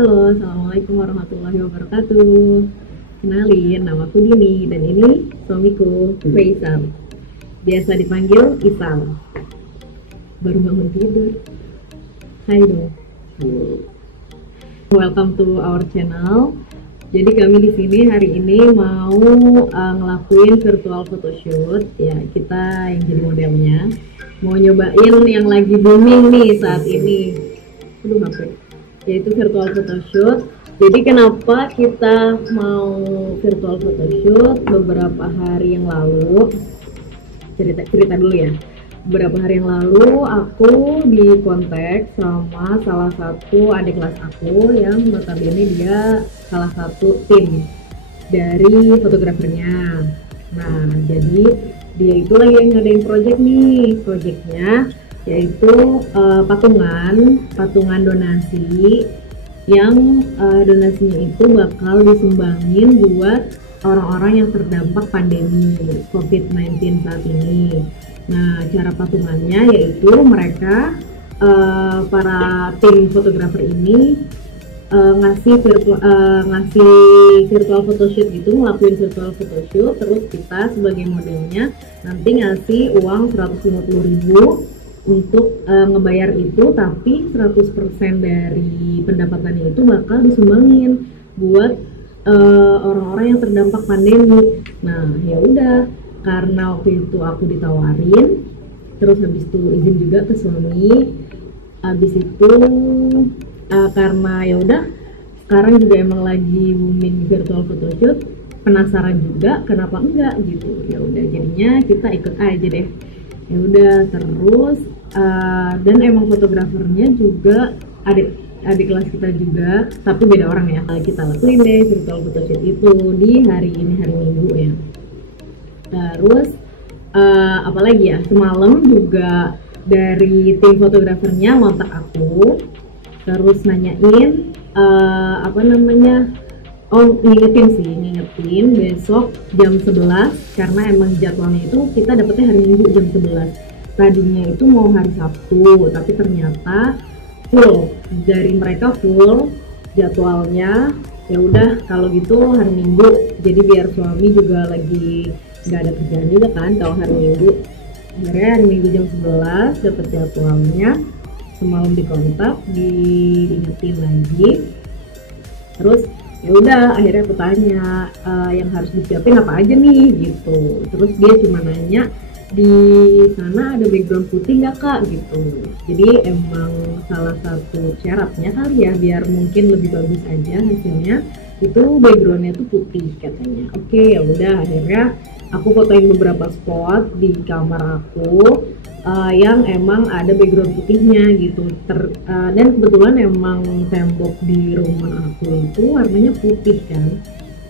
Halo, Assalamualaikum warahmatullahi wabarakatuh. Kenalin, nama aku Dini dan ini suamiku, Faisal. Biasa dipanggil Isal. Baru bangun tidur. Hai dong. Welcome to our channel. Jadi kami di sini hari ini mau ngelakuin virtual photoshoot. Ya, kita yang jadi modelnya. Mau nyobain yang lagi booming nih saat ini. Aduh, HP. Yaitu virtual photoshoot. Jadi kenapa kita mau virtual photoshoot? Beberapa hari yang lalu, cerita dulu ya. Beberapa hari yang lalu aku dikontak sama salah satu adik kelas aku yang notabene dia salah satu tim dari fotografernya. Nah, jadi dia itu lagi ngadain project nih. Projectnya yaitu patungan donasi yang donasinya itu bakal disumbangin buat orang-orang yang terdampak pandemi COVID-19 saat ini. Nah, cara patungannya yaitu mereka para tim fotografer ini ngasih virtual photoshoot gitu, ngelakuin virtual photoshoot, terus kita sebagai modelnya nanti ngasih uang 150.000 untuk ngebayar itu, tapi 100% dari pendapatannya itu bakal disumbangin buat orang-orang yang terdampak pandemi. Nah, ya udah, karena waktu itu aku ditawarin, terus habis itu izin juga ke suami. Habis itu karena ya udah, sekarang juga emang lagi booming virtual photoshoot, penasaran juga kenapa enggak gitu. Ya udah, jadinya kita ikut aja deh. Ya udah, terus dan emang fotografernya juga adik kelas kita juga, tapi beda orang ya. Kita lakuin deh virtual photoshoot itu di hari ini, hari Minggu ya. Terus apalagi ya, semalam juga dari tim fotografernya ngontak aku, terus nanyain ngingetin besok jam 11, karena emang jadwalnya itu kita dapetnya hari Minggu jam 11. Tadinya itu mau hari Sabtu, tapi ternyata full, dari mereka full jadwalnya. Ya udah, kalau gitu hari Minggu, jadi biar suami juga lagi nggak ada kerjaan juga kan kalau hari Minggu. Akhirnya hari Minggu jam 11 dapet jadwalnya, semalam dikontak, diingetin lagi. Terus ya udah, akhirnya aku tanya yang harus disiapin apa aja nih gitu. Terus dia cuma nanya, di sana ada background putih nggak kak gitu. Jadi emang salah satu syaratnya kali ya, biar mungkin lebih bagus aja hasilnya, itu backgroundnya tuh putih katanya. Oke, ya udah, akhirnya aku fotoin beberapa spot di kamar aku yang emang ada background putihnya gitu. Dan kebetulan emang tembok di rumah aku itu warnanya putih kan.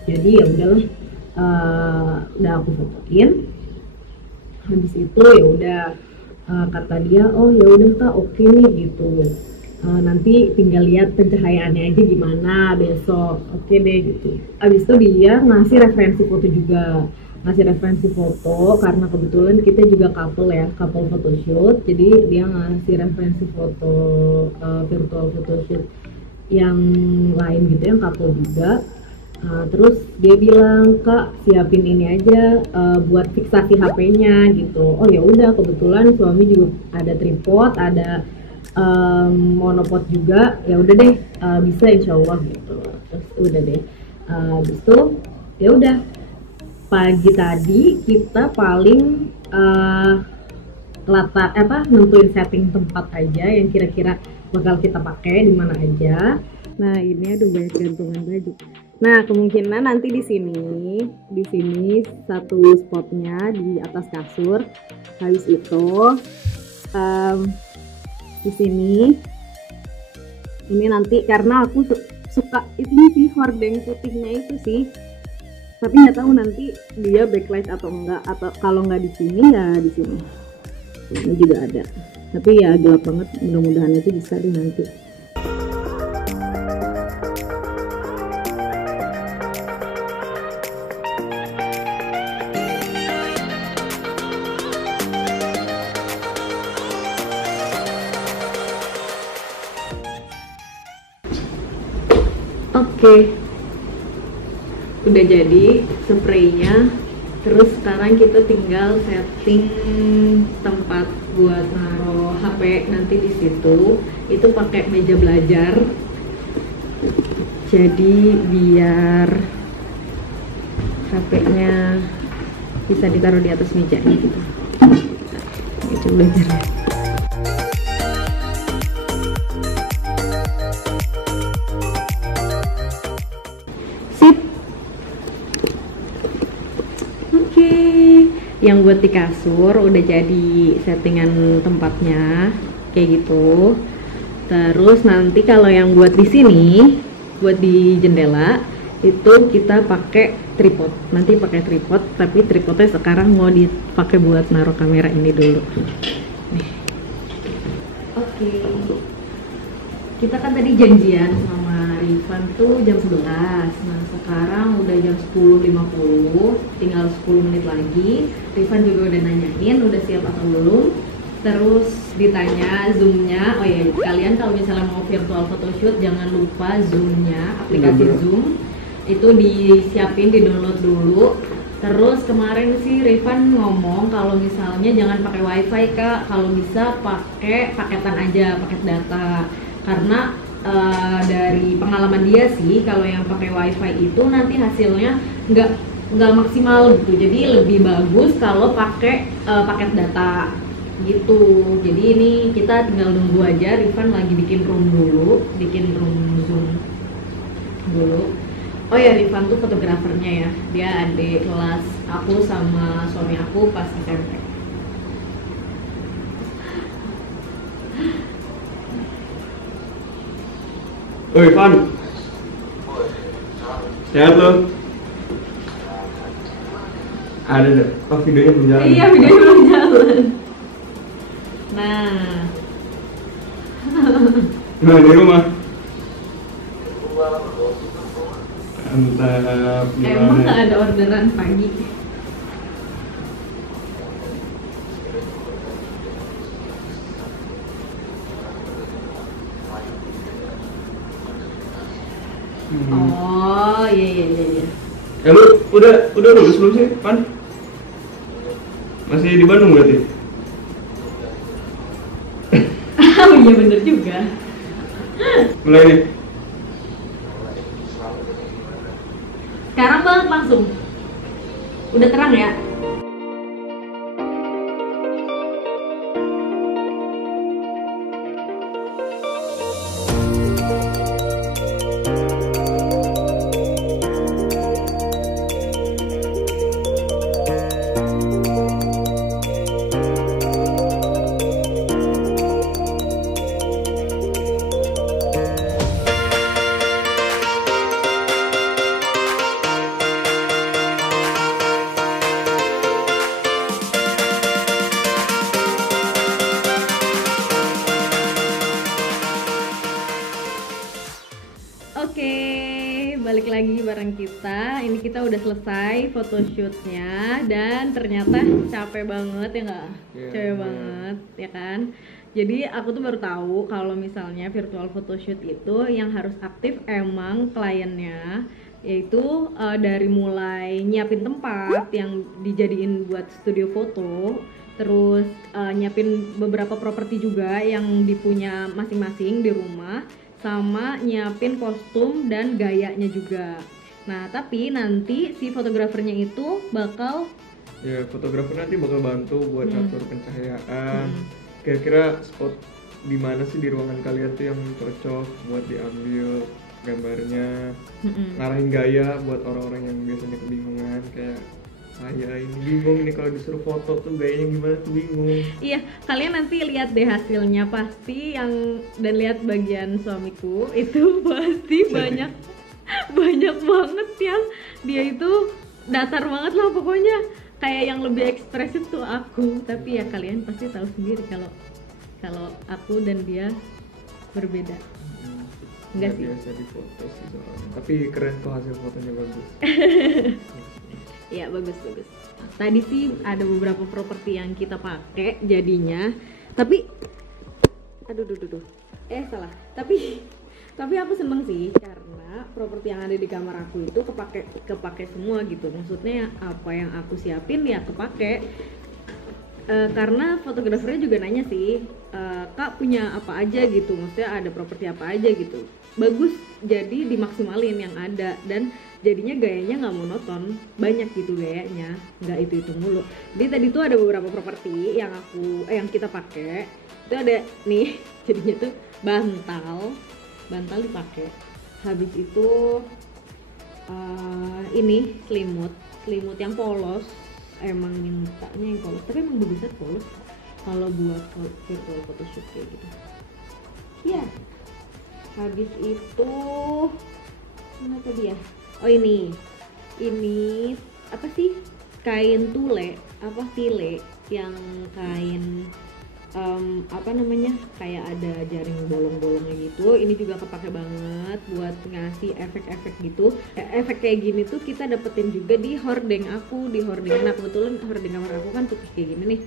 Jadi ya udahlah, udah aku fotoin. Habis itu ya udah, kata dia, oh ya udah kak, oke nih gitu. Nanti tinggal lihat pencahayaannya aja gimana besok. Oke deh gitu. Habis itu dia ngasih referensi foto, karena kebetulan kita juga couple photoshoot. Jadi dia ngasih referensi foto virtual photoshoot yang lain gitu, yang couple juga. Terus dia bilang, kak siapin ini aja buat fiksasi HP-nya gitu. Oh ya udah, kebetulan suami juga ada tripod, ada monopod juga. Ya udah deh, bisa insyaallah gitu. Terus udah deh, habis itu ya udah, pagi tadi kita paling nentuin setting tempat aja yang kira-kira bakal kita pakai di mana aja. Nah, ini ada banyak gantungan baju. Nah, kemungkinan nanti di sini satu spotnya di atas kasur. Habis itu di sini ini nanti, karena aku suka ini sih, hordeng putihnya itu sih. Tapi nggak tahu nanti dia backlight atau enggak, atau kalau nggak di sini ya di sini. Ini juga ada. Tapi ya gelap banget, mudah-mudahan itu bisa deh nanti. Oke, udah jadi spraynya. Terus sekarang kita tinggal setting tempat buat naruh HP nanti di situ. Itu pakai meja belajar. Jadi biar HP-nya bisa ditaruh di atas mejanya gitu. Meja belajarnya. Yang buat di kasur udah jadi settingan tempatnya kayak gitu. Terus nanti kalau yang buat di sini, buat di jendela itu kita pakai tripod. Nanti pakai tripod, tapi tripodnya sekarang mau dipakai buat naruh kamera ini dulu. Nih. Oke. Kita kan tadi janjian sama Rifan tuh jam 11. Nah, sekarang udah jam 10.50, tinggal 10 menit lagi. Rifan juga udah nanyain udah siap atau belum. Terus ditanya Zoom-nya. Oh ya, kalian kalau misalnya mau virtual photoshoot jangan lupa Zoom-nya, aplikasi Zoom. Itu disiapin, di-download dulu. Terus kemarin sih Rifan ngomong kalau misalnya jangan pakai wifi Kak, kalau bisa pakai paketan aja, paket data. Karena dari pengalaman dia sih kalau yang pakai wifi itu nanti hasilnya nggak maksimal gitu. Jadi lebih bagus kalau pakai paket data gitu. Jadi ini kita tinggal nunggu aja. Rifan lagi bikin room dulu, bikin room Zoom dulu. Oh ya, Rifan tuh fotografernya ya. Dia adik kelas aku sama suami aku pas SMP. Oi Van, sehat lo? Ada deh, oh videonya belum jalan. Iya, videonya belum jalan. Nah, nah di rumah. Mantap, emang nggak ada orderan pagi? Oh iya. Lu udah lulus belum sih, Pan? Masih di Bandung berarti? Oh iya bener juga. Mulai nih. Sekarang banget langsung. Udah terang ya? Oke, balik lagi bareng kita. Ini kita udah selesai photoshootnya dan ternyata capek banget ya nggak? Capek banget ya kan? Jadi aku tuh baru tahu kalau misalnya virtual photoshoot itu yang harus aktif emang kliennya, yaitu dari mulai nyiapin tempat yang dijadiin buat studio foto, terus nyiapin beberapa properti juga yang dipunya masing-masing di rumah, sama nyiapin kostum dan gayanya juga. Nah, tapi nanti si fotografernya itu bakal Fotografer nanti bakal bantu buat atur pencahayaan. Kira-kira spot di mana sih di ruangan kalian tuh yang cocok buat diambil gambarnya, ngarahin gaya buat orang-orang yang biasanya kebingungan kayak saya ini bingung nih kalau disuruh foto tuh gayanya gimana tuh bingung. Iya, kalian nanti lihat deh hasilnya pasti dan lihat bagian suamiku itu pasti banyak banget yang dia itu datar banget lah pokoknya, kayak yang lebih ekspresif tuh aku. Tapi ya kalian pasti tahu sendiri kalau aku dan dia berbeda. Enggak sih. Biasa di foto sih soalnya. Tapi keren tuh hasil fotonya bagus. Ya bagus. Tadi sih ada beberapa properti yang kita pakai jadinya, tapi salah. Tapi aku seneng sih karena properti yang ada di kamar aku itu kepake semua gitu. Maksudnya apa yang aku siapin ya kepake. Karena fotografernya juga nanya sih, Kak punya apa aja gitu, maksudnya ada properti apa aja gitu. Bagus, jadi dimaksimalin yang ada dan jadinya gayanya nggak monoton, banyak gitu gayanya, nggak itu mulu. Jadi tadi tuh ada beberapa properti yang kita pakai. Itu ada nih, jadinya tuh bantal dipakai. Habis itu ini selimut yang polos. Emang mintanya yang polos, tapi emang bagusnya polos kalau buat virtual photoshoot kayak gitu. Iya. Habis itu mana tadi ya? Oh ini apa sih? Kain tile yang kain apa namanya, kayak ada jaring bolong-bolongnya gitu. Ini juga kepake banget buat ngasih efek-efek gitu. Efek kayak gini tuh kita dapetin juga di hordeng aku. Nah kebetulan hordeng kamar aku kan putih kayak gini nih.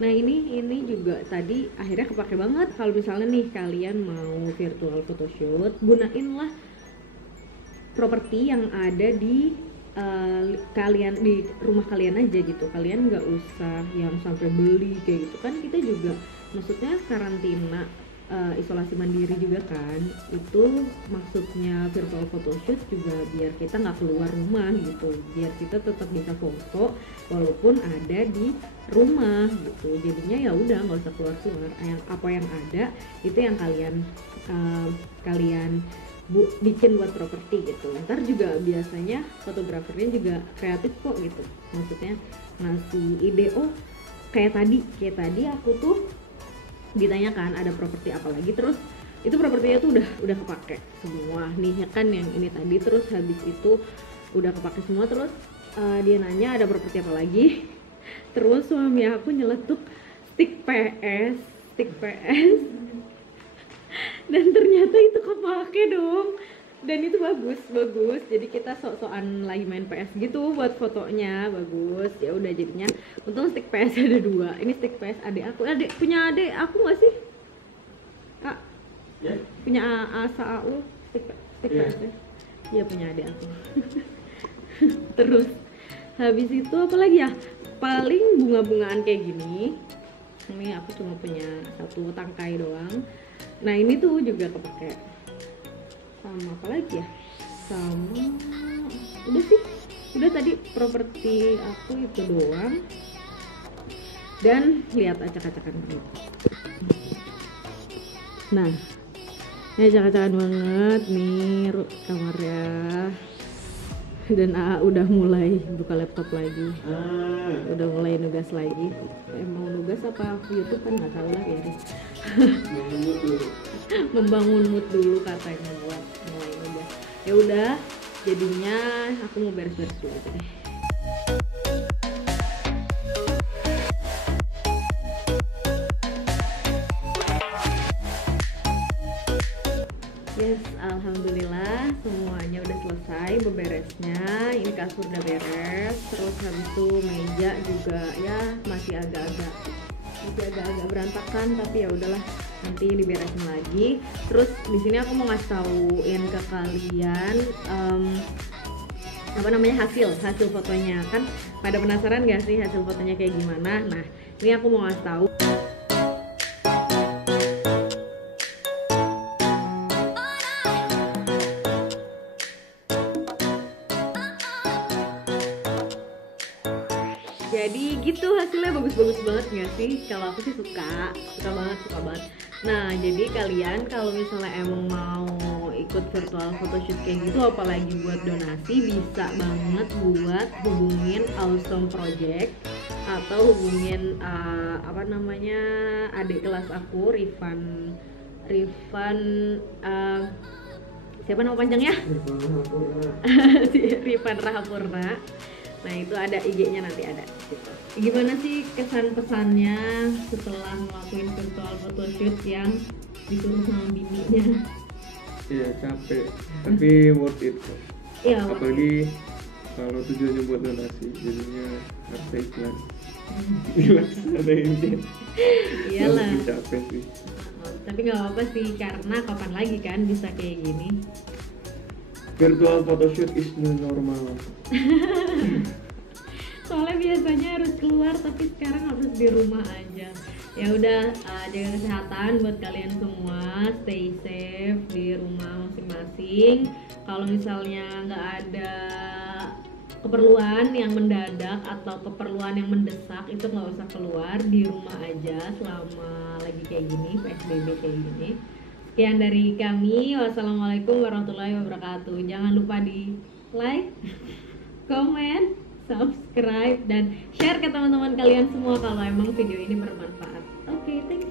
Nah ini juga tadi akhirnya kepake banget. Kalau misalnya nih kalian mau virtual photoshoot, gunainlah properti yang ada di kalian di rumah kalian aja gitu. Kalian nggak usah yang sampai beli kayak gitu kan. Kita juga maksudnya karantina, isolasi mandiri juga kan. Itu maksudnya virtual photoshoot juga biar kita nggak keluar rumah gitu, biar kita tetap bisa foto walaupun ada di rumah gitu. Jadinya ya udah nggak usah keluar. Apa yang ada itu yang kalian bikin buat properti gitu. Ntar juga biasanya fotografernya juga kreatif kok gitu, maksudnya ngasih ide. Oh kayak tadi aku tuh ditanyakan ada properti apa lagi, terus itu propertinya tuh udah kepake semua nih ya kan, yang ini tadi. Terus habis itu udah kepake semua, terus dia nanya ada properti apa lagi. Terus suami aku nyeletuk stick PS dan ternyata itu kepake dong, dan itu bagus. Jadi kita sok-sokan lagi main PS gitu buat fotonya, bagus. Ya udah jadinya untung stick PS ada 2. Ini stick PS punya adik aku nggak sih? Punya Asa AU stick PS ya? Iya punya adik aku. Terus habis itu apa lagi ya, paling bunga-bungaan kayak gini. Ini aku cuma punya 1 tangkai doang. Nah ini tuh juga kepake. Sama apa lagi ya? Udah tadi properti aku itu doang. Dan lihat acak-acakan gitu. Nah ini acak-acakan banget nih kamarnya. Dan udah mulai buka laptop lagi, udah mulai nugas lagi. Mau nugas apa YouTube kan nggak tahu lah ya. Membangun mood dulu katanya buat mulai nugas. Ya udah, jadinya aku mau beres-beres dulu aja deh. Yes, alhamdulillah semuanya udah selesai beberesnya. Ini kasur udah beres, terus habis itu meja juga ya masih agak-agak berantakan, tapi ya udahlah nanti diberesin lagi. Terus di sini aku mau ngasih tauin ke kalian hasil fotonya. Kan pada penasaran gak sih hasil fotonya kayak gimana? Nah ini aku mau ngasih tahu. Jadi gitu hasilnya, bagus-bagus banget gak sih? Kalau aku sih suka banget. Nah jadi kalian kalau misalnya emang mau ikut virtual photoshoot kayak gitu, apalagi buat donasi, bisa banget buat hubungin Awesome Project atau hubungin adik kelas aku, Rifan siapa nama panjangnya? Rifan Rahapurna. Nah itu ada IG-nya, nanti ada gitu. Gimana sih kesan pesannya setelah ngelakuin virtual photoshoot yang disuruh sama bininya? Iya capek, tapi worth it kok. Iya, apalagi kalau tujuannya buat donasi, jadinya harus ikhlas. Ikhlas ada ini. Iyalah. Capek sih. Tapi nggak apa-apa sih, karena kapan lagi kan bisa kayak gini. virtual photoshoot is new normal. Soalnya biasanya harus keluar tapi sekarang harus di rumah aja. Ya udah, jaga kesehatan buat kalian semua, stay safe di rumah masing-masing. Kalau misalnya nggak ada keperluan yang mendadak atau keperluan yang mendesak, itu nggak usah keluar, di rumah aja selama lagi kayak gini, PSBB kayak gini. Sekian dari kami, wassalamualaikum warahmatullahi wabarakatuh. Jangan lupa di like, komen, subscribe, dan share ke teman-teman kalian semua kalau emang video ini bermanfaat. Oke, thanks.